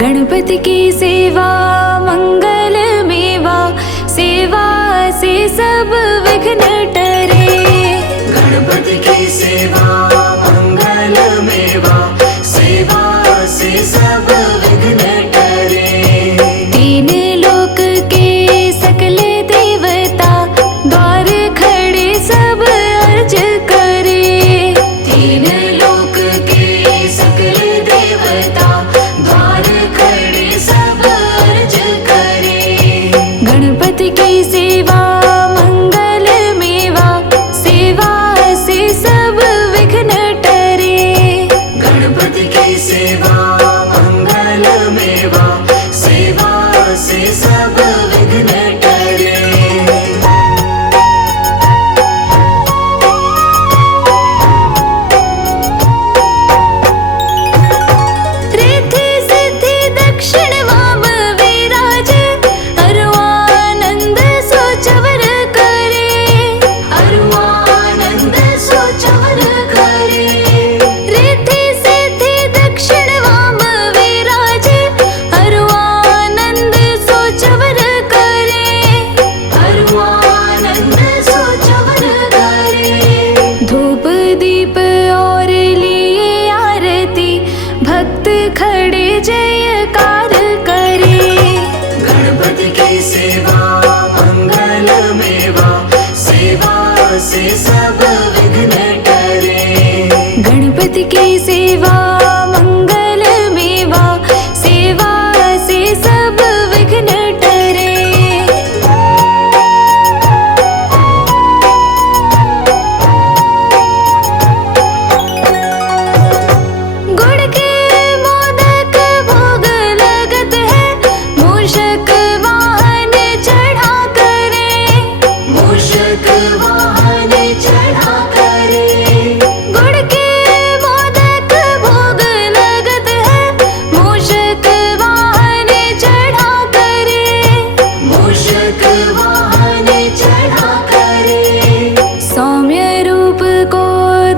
गणपति की सेवा मंगल मेवा, सेवा से सब विघ्न टरे। गणपति की सेवा मंगल मेवा, सेवा से सब विघ्न टरे। तीन लोक के सकल देवता, द्वार खड़े सब अर्ज करे। तीन लोक के सकल देवता, द्वार खड़े सब अर्ज करे। गणपति की सेवा मंगल मेवा, सेवा से सब विघ्न टरे। गणपति की सेवा मंगल मेवा, सेवा से सब विघ्न टरे। रिद्धि सिद्धि दक्षिण वाम विराज, अरुआनंद सोचवर करे। अरुआनंद सोचवर करे। रिद्धि सिद्धि दक्षिण वाम विराज, अरुआनंद सोचवर करे। अरुआनंद सोचवर करे। धूप दीप और लिए आरती, भक्त खड़े जयकार करे। गणपति की सेवा मंगल मेवा, सेवा से सब विघ्न टरे। गणपति की सेवा मंगल मेवा, सेवा से सब विघ्न टरे। गुड़ के मोदक भोग लगत है, मूषक वाहन चढ़ा करे। मूषक वाहन चढ़ा करे। गुड़ के मोदक भोग लगत है, मूषक वाहन चढ़ा करे। मूषक वाहन चढ़ा करे। सौम्य रूप को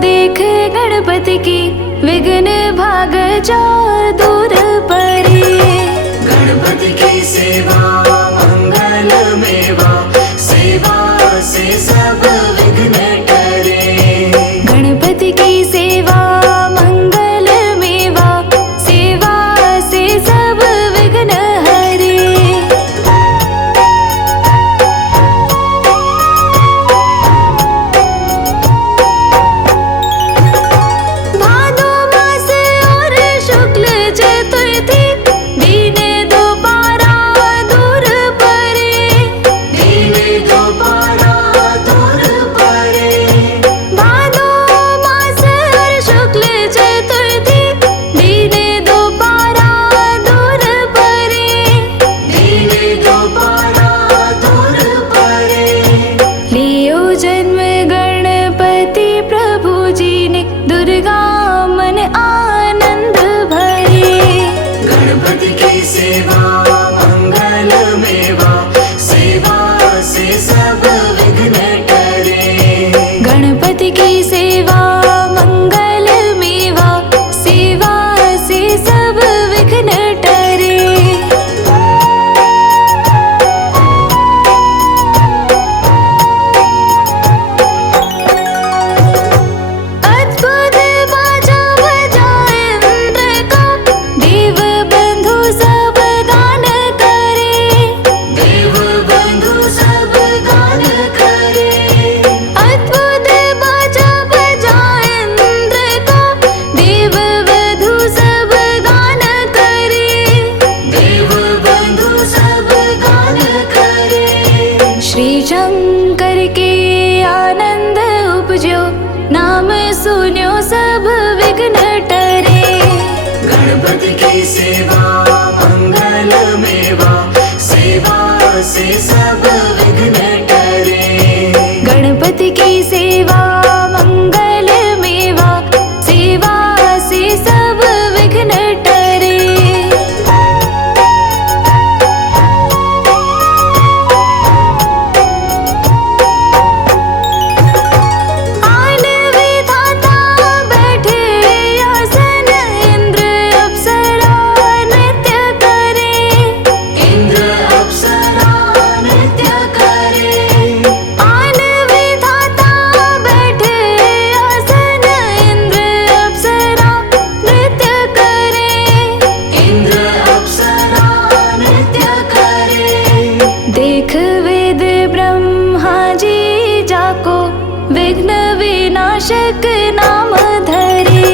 देख गणपति की, विघ्न भाग जाओ दूर परे। गणपति की सेवा मंगल मेवा, सेवा से सब विघ्न टरे। गणपति की सेवा मंगल मेवा, सेवा से सब विघ्न हरे। भादो मास और शुक्ल चतुर्थी, दीन दोबारा दूर परे। दीन दोबारा दूर परे। भादो मास और शुक्ल चतुर्थी, दीन दोबारा दूर परे। दीन दोबारा दूर परे। लियो जन्म गणपति प्रभु जी ने, दुर्गा मन आनंद भरे। गणपति की सेवा मंगल मेवा, सेवा से सब विघ्न टरे। गणपति की सेवा मंगल मेवा, सेवा से सब विघ्न टरे। अद्भुत बाजा बजाए इंद्र का, देव बंधु सब गान करे। देव बंधु सब गान करे। अद्भुत बाजा बजाए इंद्र का, देव बंधु सब गान करे। देव बंधु सब गान करे। श्री शंकर के आनंद उपजो, नाम सुन्यो सब विघ्न टरे। गणपति की सेवा मंगल मेवा, सेवा से सब विघ्न टरे। गणपति की सेवा मंगल मेवा, सेवा से सब विघ्न टरे। आन विधाता बैठे आसन, इंद्र अप्सरा नृत्य नाशक नाम धरे।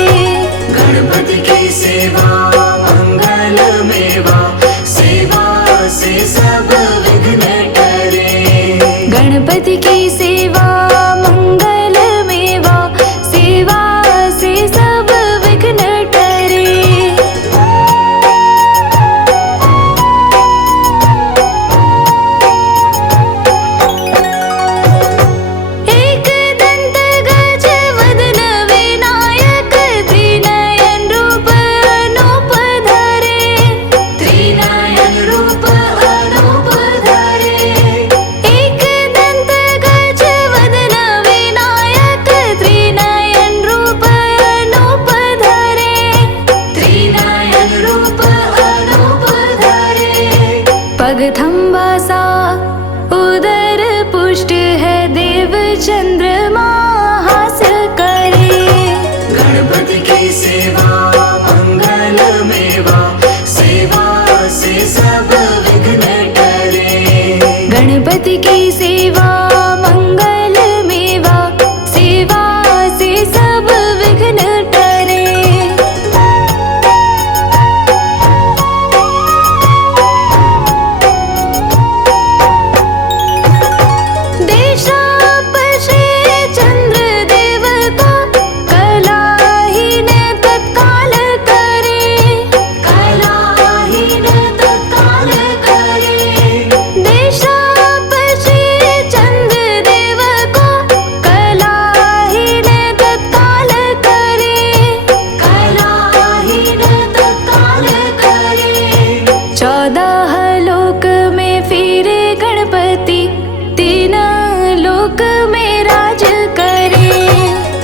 गणपति की सेवा मंगल मेवा, सेवा से सब विघ्न टरे। गणपति की सेवा मंगल मेवा, सेवा से सब विघ्न टरे। एक दंत गज वदन विनायक, त्रिनयन रूप अनूप धरे। त्रिनयन रूप अनूप धरे। एक दंत गज वदन विनायक, त्रिनयन रूप अनूप धरे। त्रिनयन रूप अनूप धरे। पग थंबा सा उदर पुष्ट है, देव चंद्रमा हास करे। गणपति की सेवा मंगल मेवा, सेवा से सब विघ्न टरे। गणपति की सेवा मंगल मेवा, सेवा से सब विघ्न टरे। देशापशे चंद्र देव को, कलाहीन तत्काल करे। कलाहीन तत्काल करे। देशापशे चंद्र देव को, कलाहीन तत्काल करे। कलाहीन तत्काल करे। 14 लोक में फिरे गणपति, 3 लोक में राज करे।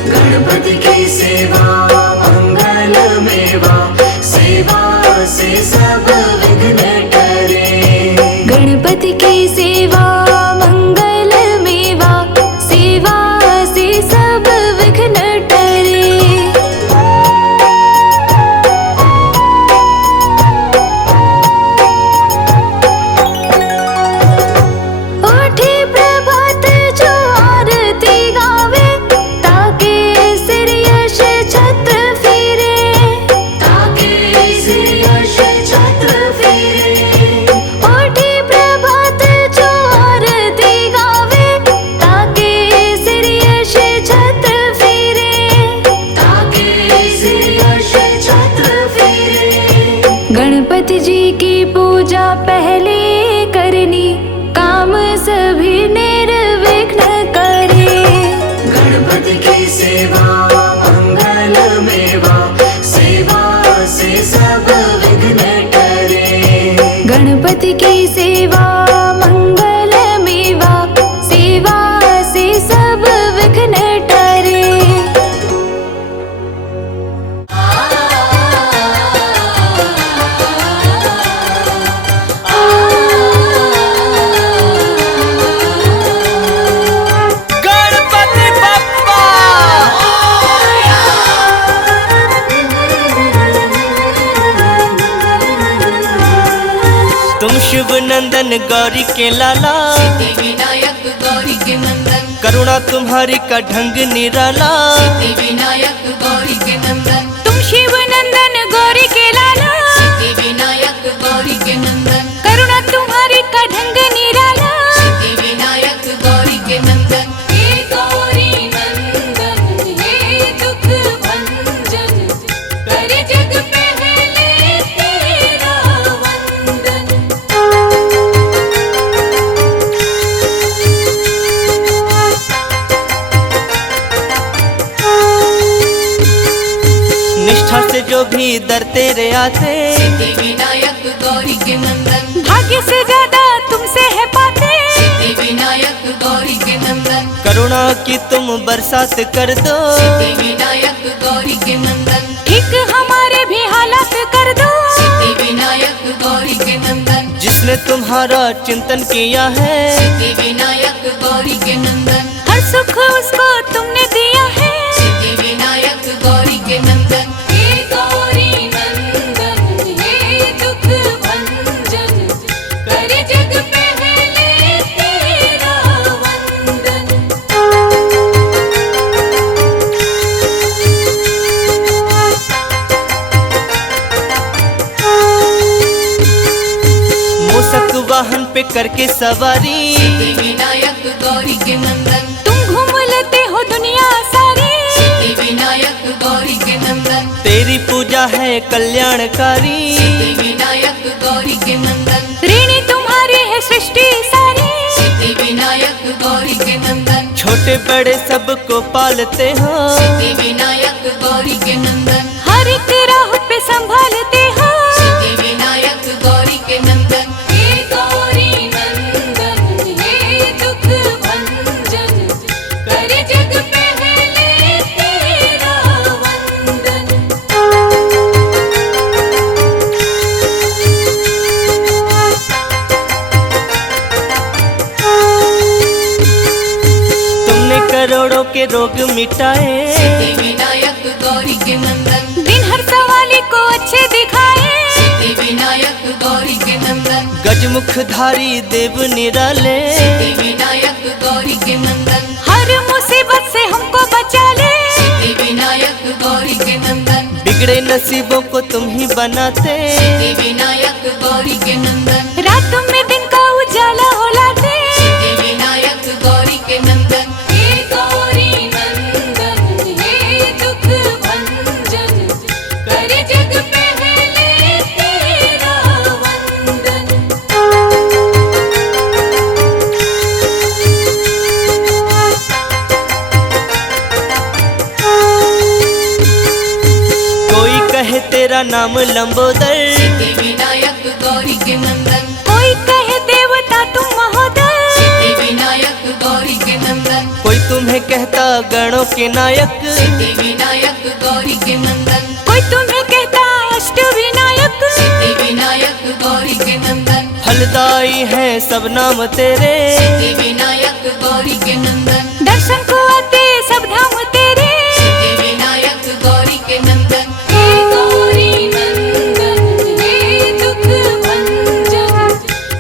गणपति की सेवा मंगल मेवा, सेवा से सब विघ्न टरे। गणपति की सेवा मंगल मेवा, सेवा से सब विघ्न टरे। उठी प्रभात जो आरती गावे, ताके सिर यश छत्र फिरे। ताके सिर यश छत्र फिरे। उठी प्रभात जो आरती गावे, ताके सिर यश छत्र फिरे। ताके सिर यश छत्र फिरे। गणपति जी की पूजा पहले करनी, काम सभी निर्विघ्न करे। गणपति की सेवा मंगल मेवा, सेवा से सब विघ्न टरे। गणपति की सेवा मंगल मेवा, सेवा से सब विघ्न टरे। गणपति बप्पा तुम शिव नंदन गौरी के लाला, विनायक गौरी के नंदन, करुणा तुम्हारी का ढंग निराला। विनायक गौरी के नंदन, तुम शिव नंदन गौरी के लाला, विनायक गौरी के नंदन, करुणा तुम्हारी का ढंग निराला। विनायक गौरी के नंदन। हे गौरी नंदन, हे दुख भंजन, कर जग पहले तेरा वंदन। निष्ठा से जो भी दर तेरे आते, विनायक गौरी के नंदन, भाग्य से ज्यादा तुमसे है पाते। विनायक गौरी के नंदन, करुणा की तुम बरसात कर दो। विनायक गौरी के नंदन, ठीक हमारे भी हालात कर दो। विनायक गौरी के नंदन, जिसने तुम्हारा चिंतन किया है, विनायक गौरी के नंदन, हर सुख उसको तुमने दिया है। विनायक गौरी के नंदन। हे गौरी नंदन, हे दुख भंजन, कर जग पहले तेरा वंदन। करके सवारी। सिद्धि विनायक गौरी के नंदन, तुम घूम लेते हो दुनिया सारी। सिद्धि विनायक गौरी के नंदन, तेरी पूजा है कल्याणकारी। सिद्धि विनायक गौरी के नंदन, ऋणी तुम्हारी है सृष्टि सारी। सिद्धि विनायक गौरी के नंदन, छोटे बड़े सबको पालते हो। सिद्धि विनायक गौरी के नंदन, हर एक राह पे संभालते हो। सिद्धि विनायक गौरी के नंदन, हे गौरी नंदन हे दुख भंजन, कर जग पहले तेरा वंदन। तुमने करोड़ों के रोग मिटाए। सिद्धि विनायक गौरी के नंदन, दिन हर सवाली को अच्छे दिखाए। सिद्धि विनायक गौरी के नंदन, गजमुखधारी देव निराले। सिद्धि विनायक गौरी के नंदन, हर मुसीबत से हमको बचा ले। सिद्धि विनायक गौरी के नंदन, बिगड़े नसीबों को तुम ही बनाते। सिद्धि विनायक गौरी के नंदन, रात में दिन का उजाला हो लाते। सिद्धि विनायक गौरी के नंदन, हे गौरी नंदन हे दुख भंजन, कर जग पहले तेरा वंदन। कोई कहे तेरा नाम लंबोदर। सिद्धि विनायक गौरी के नंदन, कोई कहे देवता तुम महोदय। सिद्धि विनायक गौरी के नंदन, कोई तुम्हें कहता गणों के नायक। सिद्धि विनायक गौरी के नंदन, कोई तुम्हें कहता अष्ट विनायक। सिद्धि विनायक गौरी के नंदन, फलदाई है सब नाम तेरे। सिद्धि विनायक गौरी के नंदन, दर्शन को आते सब धाम तेरे। सिद्धि विनायक गौरी के नंदन, हे गौरी नंदन हे दुख भंजन,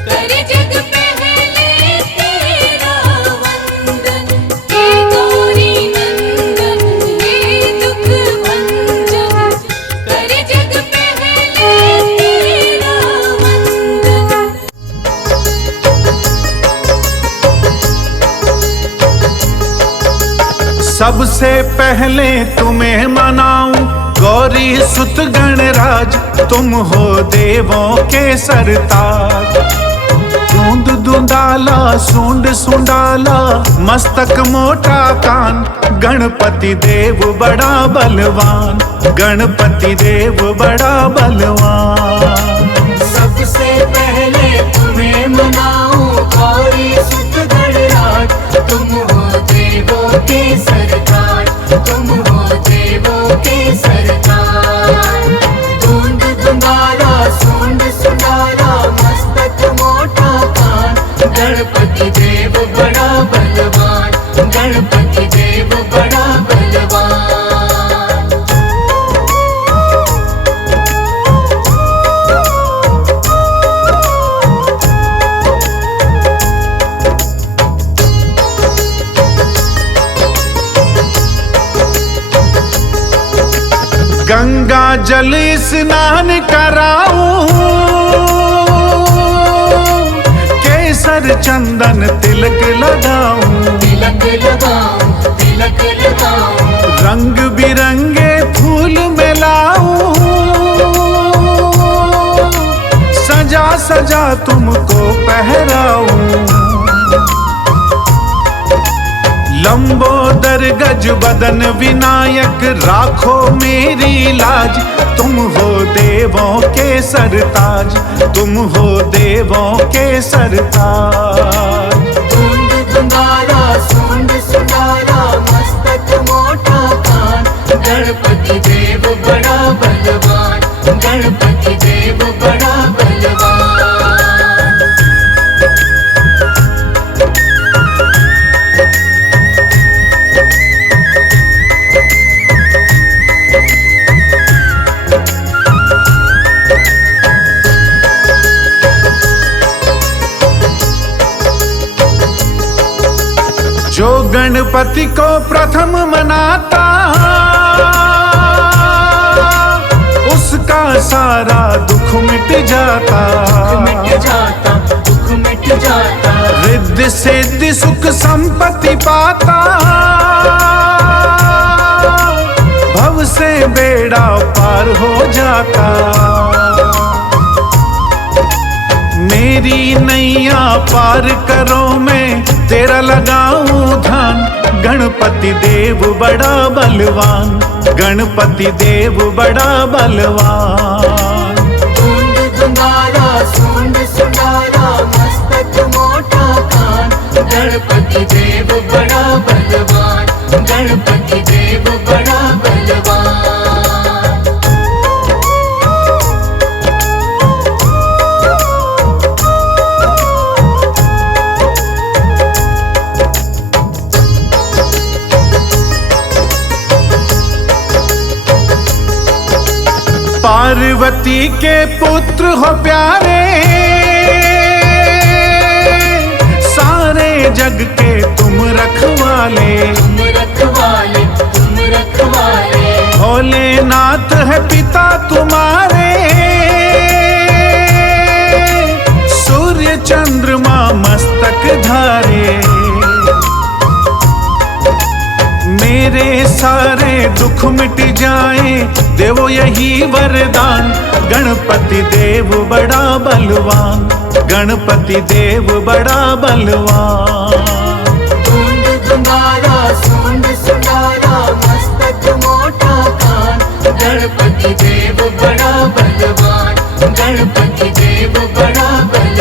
कर जग पहले तेरा वंदन। हे गौरी नंदन हे दुख भंजन, कर जग पहले तेरा वंदन। सबसे पहले तुम्हें मनाऊं गौरी सुत गणराज, तुम हो देवों के सरताज। दूंद दुंदाला सूंड सुंडाला मस्तक मोटा कान, गणपति देव बड़ा बलवान, गणपति देव बड़ा बलवान। सबसे पहले तुम्हें मनाऊं गौरी सुत गणराज, तुम हो देवों के सरदार, तुम हो देवों के सरदार। धुंध धुंधारा सूंड सुंडारा मस्तक मोटा कान, गणपति देव बड़ा बलवान, गणपति देव बड़ा बलवान। गंगा जल स्नान कराऊं, केसर चंदन तिलक लगाऊं, तिलक लगाऊं, तिलक लगाऊं। रंग बिरंगे फूल मिलाऊं, सजा सजा तुमको पहराऊं। लंबोदर गज बदन विनायक राखो मेरी लाज, तुम हो देवों के सरताज, तुम हो देवों के सरताज। धुंध धुंधारा सूंड सुंडारा मस्तक मोटा कान, गणपति देव बड़ा बलवान, गणपति देव बड़ा बलवान। जो गणपति को प्रथम मनाता, उसका सारा दुख मिट जाता। दुख मिट जाता, दुख मिट मिट जाता। रिद्धि सिद्धि सुख संपत्ति पाता, भव से बेड़ा पार हो जाता। मेरी नैया पार करो, मैं तेरा लगाऊं ध्यान। गणपति देव बड़ा बलवान, गणपति देव बड़ा बलवान। धुंध धुंधारा सूंड सुंडारा मस्तक मोटा कान। गणपति देव बड़ा बलवान, गणपति देव बड़ा बलवान। पार्वती के पुत्र हो प्यारे, सारे जग के तुम रखवाले। तुम रखवाले, तुम रखवाले। भोलेनाथ है पिता तुम्हारे, सूर्य चंद्रमा मस्तक धारे। मेरे सारे दुख मिट जाए, देवो यही वरदान। गणपति देव बड़ा बलवान, गणपति देव बड़ा बलवान। धुंध धुंधारा सूंड सुंडारा मस्तक मोटा कान। गणपति देव बड़ा बलवान, गणपति देव बड़ा बलवान।